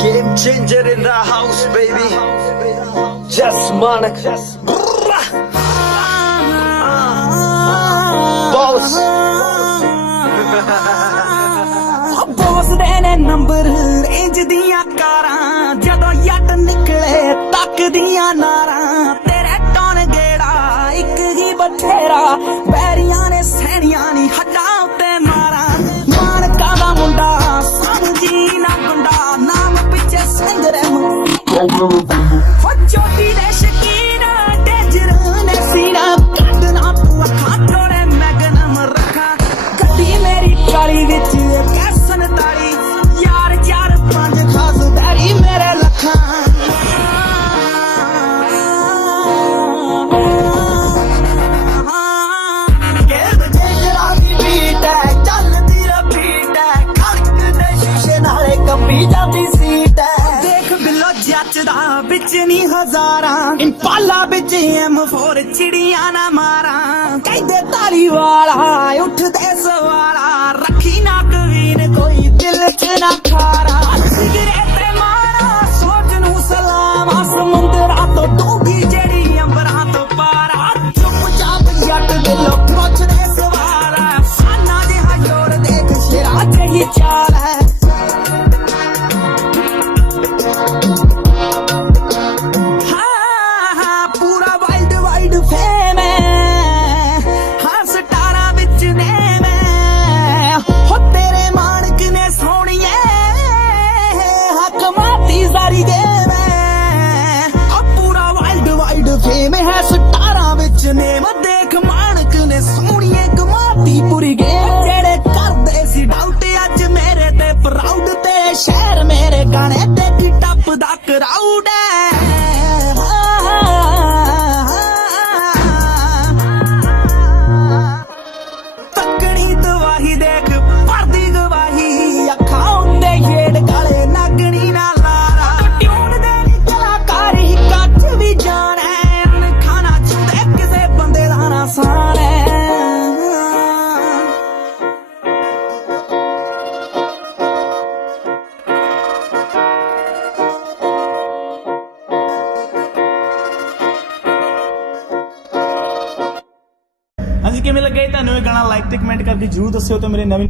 Game changer in the house, baby. Jass, Manak. Boss. Boss ਦੇ ਨੇ number range ਦੀਆਂ ਕਾਰਾਂ ਜਦੋਂ ਯੱਟ ਨਿਕਲੇ ਤੱਕਦੀਆਂ ਨਾਰਾਂ ਤੇਰੇ ਟੌਣ ਗੇੜਾ ਇੱਕ ਹੀ ਬਥੇਰਾ ਪੈਰੀਆਂ ਨੇ ਸੈਣੀਆਂ ਨੀ ਹੱਡਾਂ ਉੱਤੇ ਮਾਰਾਂ ਮਾਨਕਾ ਦਾ ਮੁੰਡਾ ਸਮਝੀ ਨਾ ਗੁੰਡਾ ਨਾਮ ਪਿੱਛੇ ਸੰਗਰੇ ਹੋ ਚੋਟੀ ਦੇ ਸ਼ਕੀਨ ਡੇਂਜਰ ਨੇ ਸੀਨਾ ਕੱਢਣਾ ਤੂੰ ਅੱਖਾਂ ਥੋੜੇ ਮੈਗਨਮ ਰੱਖਾਂ ਗੱਡੀ ਮੇਰੀ ਕਾਲੀ ਵਿੱਚ ਕੈਸਨ ਤਾੜੀ ਯਾਰ 4-5 ਖਾਸ ਬੈਰੀ ਮੇਰੇ ਲੱਖਾਂ ਗੇਰ ਜਿਹੜਾ ਵੀ ਬੀਟ ਹੈ ਚੱਲਦੀ ਰਪੀਟ ਹੈ ਖੜਕ ਦੇ ਸ਼ੀਸ਼ੇ ਨਾਲੇ ਕੰਬੀ ਜਾਂਦੀ ਸੀਟ ਹੈ ਦੇਖ ਬਿੱਲੋ ਜੱਚਦਾ ਵਿੱਚ ਨਹੀਂ ਹਜ਼ਾਰਾਂ ਇੰਪਾਲਾ ਵਿੱਚ M4 ਚਿੜੀਆਂ ਨਾ ਮਾਰਾਂ ਕਹਿੰਦੇ ਤਾਲੀ ਵਾਲਾ ਉੱਠਦੇ ਸਵਾਲਾ ਰੱਖੀ ਨਾ ਕਵੀਨ ਕੋਈ ਦਿਲ ਚ ਨਾ ਖਾਰਾ ਸਿਗਰੇਟ ਤੇ ਮਾਰਾ ਸੋਚ ਨੂੰ ਸਲਾਮ ਸਮੁੰਦਰਾਂ ਤੋਂ ਡੂੰਗੀ ਜਿਹੜੀ ਅੰਬਰਾਂ ਤੋਂ ਪਾਰਾ ਚੁੱਪ ਚਾਪ ਜੱਟ ਦਿਲੋਂ ਪੁੱਛਦੇ ਸਵਾਲ ਸਾਨਾ ਜਿਹਾ ਜੋਰ ਦੇਖ ਸ਼ੇਰਾ ਜਿਹੀ ਚਾਲ ਹੈ ਪੂਰਾ ਵਾਈਡ ਵਾਈਡ ਫੇਮ ਹੈ ਹਾਂ ਸਟਾਰਾਂ ਵਿੱਚ ਨੇ ਮੈਂ ਹੋ ਤੇਰੇ ਮਾਣਕ ਨੇ ਸੋਹਣੀਏ ਹੱਕ ਮਾਤੀ ਸਾਰੀ ਗੇਮ ਹੈ ਆ ਪੂਰਾ ਵਾਈਡ ਵਾਈਡ ਫੇਮ ਹੈ ਸਟਾਰਾਂ ਵਿੱਚ ਨੇ ਮੈਂ ਦੇਖ ਮਾਣਕ ਨੇ ਸੋਹਣੀਏ ਕਮਾਤੀ ਪੂਰੀ ਗੇਮ ਜਿਹੜੇ ਕਰਦੇ ਸੀ ਡਾਊਟ ਅੱਜ ਮੇਰੇ ਤੇ ਪ੍ਰਾਊਡ ਤੇ ਸ਼ਹਿਰ ਮੇਰੇ ਗਾਣੇ ਤੇ ਕੀ ਟੱਪਦਾ ਕਰਾਊਡ ਹੈ ਤੱਕਣੀ ਦਵਾਹੀ ਦੇਖ ਪਰਦੀ ਗਵਾਹੀ ਅੱਖਾਂ ਉੱਤੇ ਛੇੜ ਕਾਲੇ ਨਗਣੀ ਨਾ ਲਾਰਾ ਟਿਊਨ ਦੇ ਨੀ ਕਲਾਕਾਰੀ ਕੱਚ ਵੀ ਜਾਣੈ ਖਾਣਾ ਚੁੰਦੇ ਕਿਸੇ ਬੰਦੇ ਦਾ ਨਾ ਸਾਣੈ ਹਾਂਜੀ ਕਿਵੇਂ ਲੱਗਾ ਤੁਹਾਨੂੰ ਇਹ ਗਾਣਾ ਲਾਈਕ ਤੇ ਕਮੈਂਟ ਕਰਕੇ ਜਰੂਰ ਦੱਸਿਓ ਤੇ ਮੇਰੇ ਨਵੀਂ